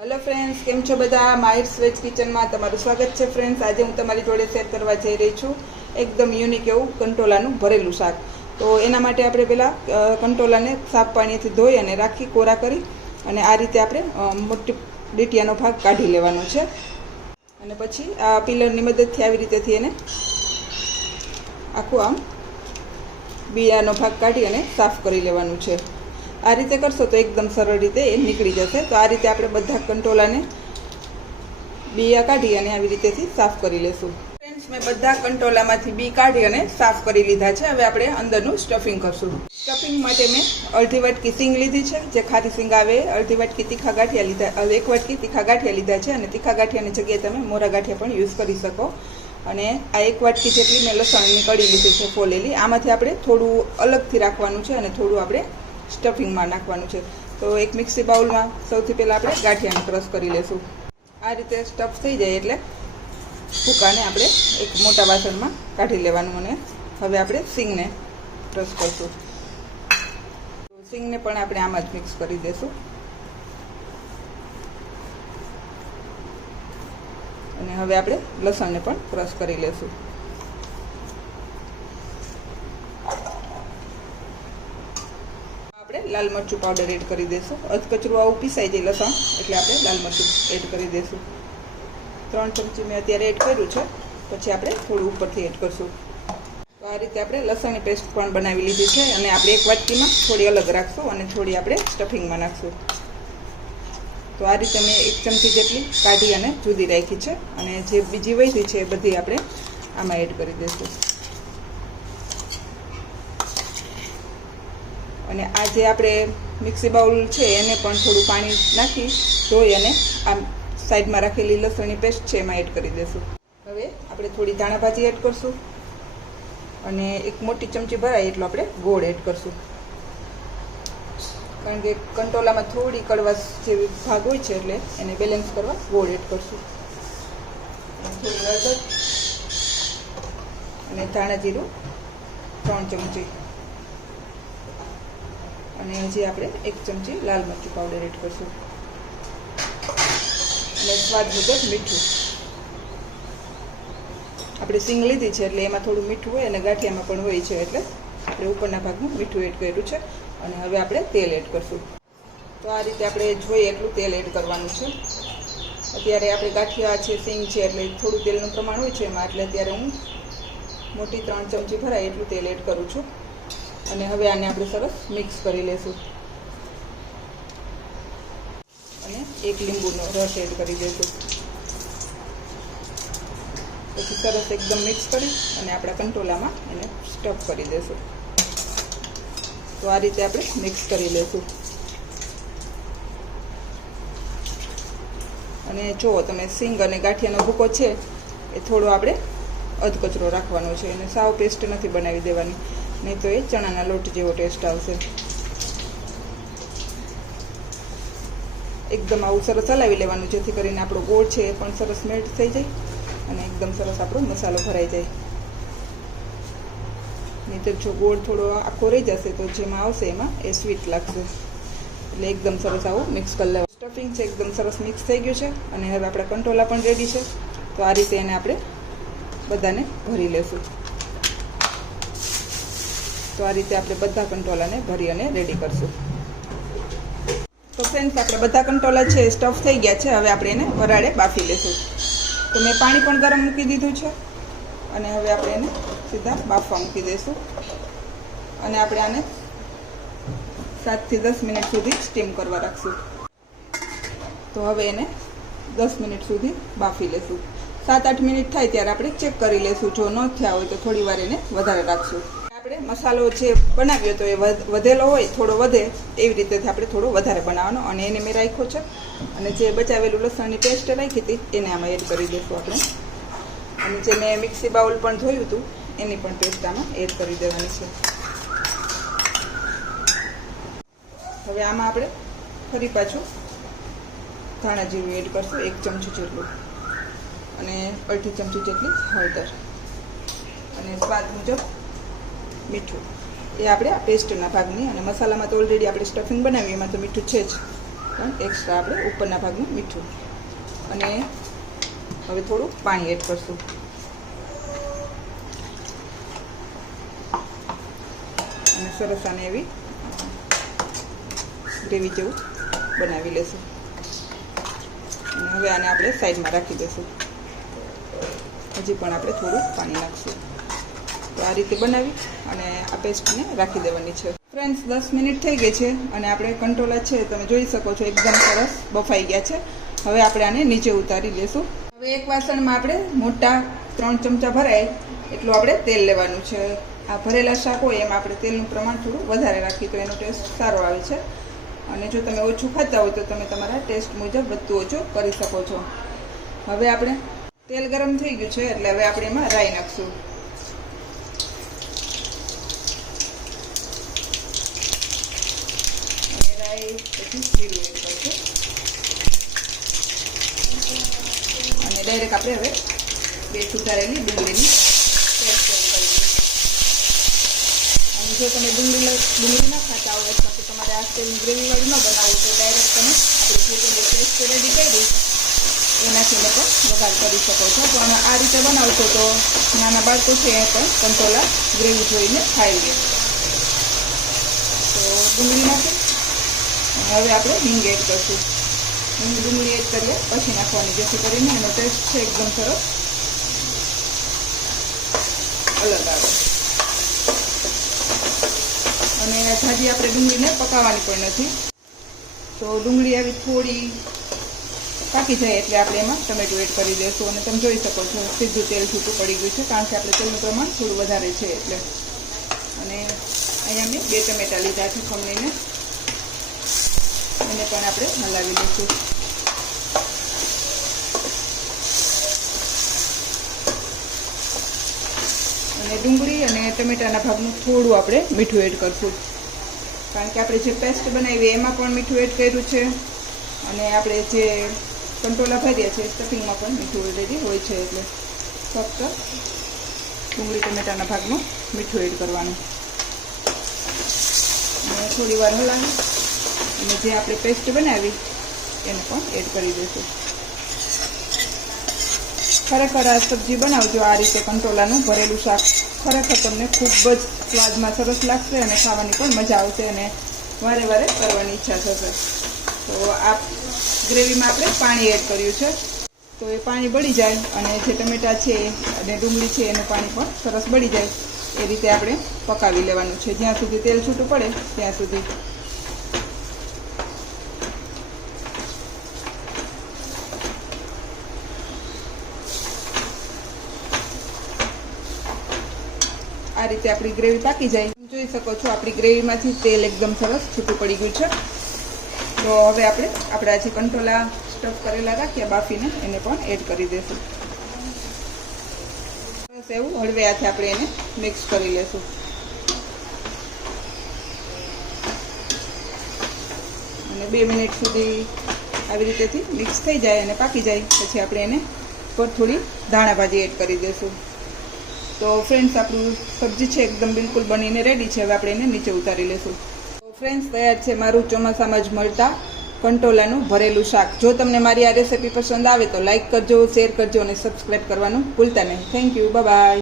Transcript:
Hello friends, केम छो बधा? माहिर्स veg kitchen में तमारुं स्वागत है। फ्रेंड्स, आज हूँ तमारी जोड़े शेर करवा जई रही छूँ एकदम यूनिक एवं कंटोलानुं भरेलुं शाक। तो एना माटे आपणे पहेला कंटोलाने साफ पाणीथी धोई अने राखी कोरा करी अने आ रीते आपणे मोटी डीटियानो भाग काढी लेवानो छे अने पछी आ पीलरनी मददथी आवी रीतेथी एने आखुं आम बीयानो भाग काढी अने साफ करी लेवानुं छे। आ रीते करशो तो एकदम सरल रीते निकળી जशे। तो आ रीते आपणे बधा कंटोलाने बीया काढी अने आवी रीतेथी साफ करी लेशुं। फ्रेंड्स, मैं बधा कंटोलामांथी बी काढी अने साफ करी लीधा छे। हवे आपणे अंदरनुं स्टफिंग करशुं। स्टफिंग माटे मैं अर्धी वाटकी सींग लीधी छे, जे खारी सींग आवे। अर्धी वाटकी तीखा गाठिया लीधा, 1 वाटकी तीखा गाठिया लीधा छे अने तीखा गाठियानी जग्याए तमे मोरा गाठिया पण यूज करी शको। અને આ 1 વાટકી જેટલી મેં લસણની કળી લીધી છે ફોલેલી। આમાંથી આપણે થોડું અલગથી રાખવાનું છે અને થોડું આપણે સ્ટફિંગમાં નાખવાનું છે। તો એક મિક્સી બાઉલમાં સૌથી પહેલાં આપણે ગાંઠિયાને ક્રશ કરી લેશું। આ રીતે સ્ટફ થઈ જાય એટલે ભૂકાને આપણે એક મોટા વાસણમાં કાઢી લેવાનું અને હવે આપણે સિંગને ક્રશ કરશું। સિંગને પણ આપણે આમાં જ મિક્સ કરી દઈશું અને હવે આપણે લસણને પણ ક્રશ કરી લેશું। આપણે લાલ મરચું પાવડર એડ કરી દઈશું। અધકચરું આવું પીસાઈ જાય લસણ એટલે આપણે લાલ મરચું એડ કરી દઈશું। 3 ચમચી મેં અત્યારે એડ કર્યું છે, પછી આપણે થોડું ઉપરથી એડ કરશું। તો આ રીતે આપણે લસણની પેસ્ટ પણ બનાવી લીધી છે અને આપણે એક વાટકીમાં થોડી અલગ રાખશું અને થોડી આપણે સ્ટફિંગમાં નાખશું। તો આ રીતે મેં 1 ચમચી જેટલી કાઢી અને જુદી રાખી છે અને જે બીજી વધી છે એ બધી આપણે આમાં એડ કરી દઈશું। અને આ જે આપણે મિક્સી બાઉલ છે એને પણ થોડું પાણી નાખી ધોઈ અને આ સાઈડમાં રાખેલી લસણની પેસ્ટ છે એમાં એડ કરી દઈશું। હવે આપણે થોડી ધાણા ભાજી એડ કરશું અને એક મોટી ચમચી ભરાય એટલો આપણે ગોળ એડ કરશું, કારણ કે કંટોલામાં થોડી કડવાશ જેવી ભાગ હોય છે એટલે એને બેલેન્સ કરવા ગોળ એડ કરશું। થોડી હળદર અને ધાણા જીરું 3 ચમચી અને હજી આપણે 1 ચમચી લાલ મરચું પાવડર એડ કરશું અને સ્વાદ મુજબ મીઠું। આપણે સિંગ લીધી છે એટલે એમાં થોડું મીઠું હોય અને ગાંઠિયામાં પણ હોય છે એટલે આપણે ઉપરના ભાગમાં મીઠું એડ કર્યું છે અને હવે આપણે તેલ એડ કરશું। તો આ રીતે આપણે જોઈએ એટલું તેલ એડ કરવાનું છે। અત્યારે આપણે ગાંઠિયા છે, સિંગ છે એટલે થોડું તેલનું પ્રમાણ હોય છે એમાં, એટલે અત્યારે હું મોટી 3 ચમચી ભરાય એટલું તેલ એડ કરું છું અને હવે આને આપણે સરસ મિક્સ કરી લેશું અને 1 લીંબુનો રસ એડ કરી દઈશું। પછી સરસ એકદમ મિક્સ કરી અને આપણા કંટોલામાં એને સ્ટફ કરી દઈશું। તો આ રીતે આપણે મિક્સ કરી લેશું અને જુઓ તમે સિંગ અને ગાંઠિયાનો ભૂકો છે એ થોડો આપણે અધકચરો રાખવાનો છે અને સાવ પેસ્ટ નથી બનાવી દેવાની, નહીં તો એ ચણાના લોટ જેવો ટેસ્ટ આવશે। એકદમ આવું સરસ હલાવી લેવાનું જેથી કરીને આપણો ગોળ છે એ પણ સરસ મેલ્ટ થઈ જાય અને એકદમ સરસ આપણો મસાલો ભરાઈ જાય। નહીં તો જો ગોળ થોડો આખો રહી જશે તો જેમાં આવશે એમાં એ સ્વીટ લાગશે, એટલે એકદમ સરસ આવું મિક્સ કરી લેવાનું। સ્ટફિંગ છે એકદમ સરસ મિક્સ થઈ ગયું છે અને હવે આપણા કંટોલા પણ રેડી છે। તો આ રીતે એને આપણે બધાને ભરી લેશું। તો આ રીતે આપણે બધા કંટોલાને ભરી અને રેડી કરશું। તો ફ્રેન્ડ્સ, આપણે બધા કંટોલા છે સ્ટફ થઈ ગયા છે। હવે આપણે એને વરાળે બાફી લેશું। તો મેં પાણી પણ ગરમ મૂકી દીધું છે અને હવે આપણે એને સીધા બાફવા મૂકી દઈશું અને આપણે આને 7 થી 10 મિનિટ સુધી સ્ટીમ કરવા રાખશું। તો હવે એને 10 મિનિટ સુધી બાફી લેશું। 7-8 મિનિટ થાય ત્યારે આપણે ચેક કરી લેશું। જો ન થયા હોય તો થોડી વાર એને વધારે રાખશું। આપણે મસાલો જે બનાવ્યો તો એ વધેલો હોય, થોડો વધે એવી રીતે આપણે થોડો વધારે બનાવવાનો અને એને મેં રાખ્યો છે અને જે બચાવેલું લસણની પેસ્ટ રાખી હતી એને આમાં એડ કરી દઈશું આપણે અને જે મેં મિક્સી બાઉલ પણ ધોયું હતું એની પણ પેસ્ટ આમાં એડ કરી દેવાની છે। હવે આમાં આપણે ફરી પાછું ધાણા જીરું એડ કરશું 1 ચમચી જેટલું અને અડધી ચમચી જેટલી હળદર અને સ્વાદ મુજબ મીઠું। એ આપણે આ પેસ્ટના ભાગની અને મસાલામાં તો ઓલરેડી આપણે સ્ટફિંગ બનાવી એમાં તો મીઠું છે જ, પણ એક્સ્ટ્રા આપણે ઉપરના ભાગનું મીઠું અને હવે થોડું પાણી એડ કરશું અને સરસ આને એવી ગ્રેવી જેવું બનાવી લેશું અને હવે આને આપણે સાઈડમાં રાખી દઈશું. હજી પણ આપણે થોડું પાણી નાખશું. તો આ રીતે બનાવી અને આ પેસ્ટને રાખી દેવાની છે. ફ્રેન્ડ્સ 10 મિનિટ થઈ ગઈ છે અને આપણે કંટોલા છે તમે જોઈ શકો છો એકદમ સરસ બફાઈ ગયા છે. હવે આપણે આને નીચે ઉતારી લઈશું. હવે એક વાસણમાં આપણે મોટા 3 ચમચા ભરાય એટલું આપણે તેલ લેવાનું છે. આ ભરેલા શાક હોય એમાં આપણે તેલનું પ્રમાણ થોડું વધારે રાખીએ તો એનો ટેસ્ટ સારો આવે છે. અને જો તમે ઓછું ખાતા હોય તો તમે તમારા ટેસ્ટ મુજબ બધું ઓછું કરી શકો છો. હવે આપણે તેલ ગરમ થઈ ગયું છે એટલે હવે આપણે એમાં રાઈ નાખશું. અને રાઈ પછી જીરું એડ કરશું અને ડાયરેક્ટ આપણે હવે બે સુધારેલી ડુંગળીની પેસ્ટ એડ કરીશું. અને જો તમે ડુંગળી ના ખાતા હોય અથવા તો તમારે આ સ્ટાઈલની ગ્રેવીવાળી ન બનાવવું તો ડાયરેક્ટ તમે આપણે જે પેસ્ટ રેડી કરી એનાથી પણ વઘાર કરી શકો છો. પણ આ રીતે બનાવશો તો નાના બાળકો છે એ પણ કંટોલા ગ્રેવી જોઈને ખાઈ લે. તો ડુંગળી નાખી અને હવે આપણે હિંગ એડ કરશું. ડુંગળી એડ કરીએ પછી નાખવાની જેથી કરીને એનો ટેસ્ટ છે એકદમ સરસ અલગ આવે. અને જાજી આપણે ડુંગળીને પકાવવાની પણ નથી. તો ડુંગળી આવી થોડી પાકી જાય એટલે આપણે એમાં ટમેટું એડ કરી દઈશું. અને તમે જોઈ શકો છો સીધું તેલ છૂટું પડી ગયું છે કારણ કે આપણે તેલનું પ્રમાણ થોડું વધારે છે એટલે. અને અહીંયા મેં 2 ટમેટા લીધા છે ખમણીને એને પણ આપણે હલાવી લઈશું. અને ડુંગળી અને ટમેટાના ભાગનું થોડું આપણે મીઠું એડ કરશું કારણ કે આપણે જે પેસ્ટ બનાવી એમાં પણ મીઠું એડ કર્યું છે અને આપણે જે કંટોલા ભર્યા છે સ્ટફિંગમાં પણ મીઠું ઓલરેડી હોય છે એટલે ફક્ત ડુંગળી ટમેટાના ભાગનું મીઠું એડ કરવાનું અને થોડી વાર હલાવી અને જે આપણે પેસ્ટ બનાવી એને પણ એડ કરી દઈશું. ખરેખર આ સબ્જી બનાવજો આ રીતે કંટોલાનું ભરેલું શાક. ખરેખર તમને ખૂબ જ સ્વાદમાં સરસ લાગશે અને ખાવાની પણ મજા આવશે અને વારે વારે કરવાની ઈચ્છા થશે. તો આ ગ્રેવીમાં આપણે પાણી એડ કર્યું છે તો એ પાણી બળી જાય અને જે ટમેટા છે અને ડુંગળી છે એનું પાણી પણ સરસ બળી જાય એ રીતે આપણે પકાવી લેવાનું છે જ્યાં સુધી તેલ છૂટું પડે ત્યાં સુધી. આ રીતે આપણી ગ્રેવી પાકી જાય. જોઈ શકો છો આપણી ગ્રેવીમાંથી તેલ એકદમ સરસ છૂટું પડી ગયું છે. તો હવે આપણે જે કંટોલા સ્ટફ કરેલા રાખ્યા બાફીને એને પણ એડ કરી દઈશું. સરસ એવું હળવે હાથે આપણે એને મિક્સ કરી લઈશું. અને 2 મિનિટ સુધી આવી રીતેથી મિક્સ થઈ જાય અને પાકી જાય પછી આપણે એને પર થોડી ધાણા ભાજી એડ કરી દઈશું. તો ફ્રેન્ડ્સ આપણું સબ્જી છે એકદમ બિલકુલ બનીને રેડી છે. હવે આપણે એને નીચે ઉતારી લઈશું. તો ફ્રેન્ડ્સ તૈયાર છે મારું ચોમાસામાં જ મળતા કંટોલાનું ભરેલું શાક. જો તમને મારી આ રેસીપી પસંદ આવે તો લાઈક કરજો, શેર કરજો અને સબસ્ક્રાઈબ કરવાનું ભૂલતા નહીં. Thank you, bye bye.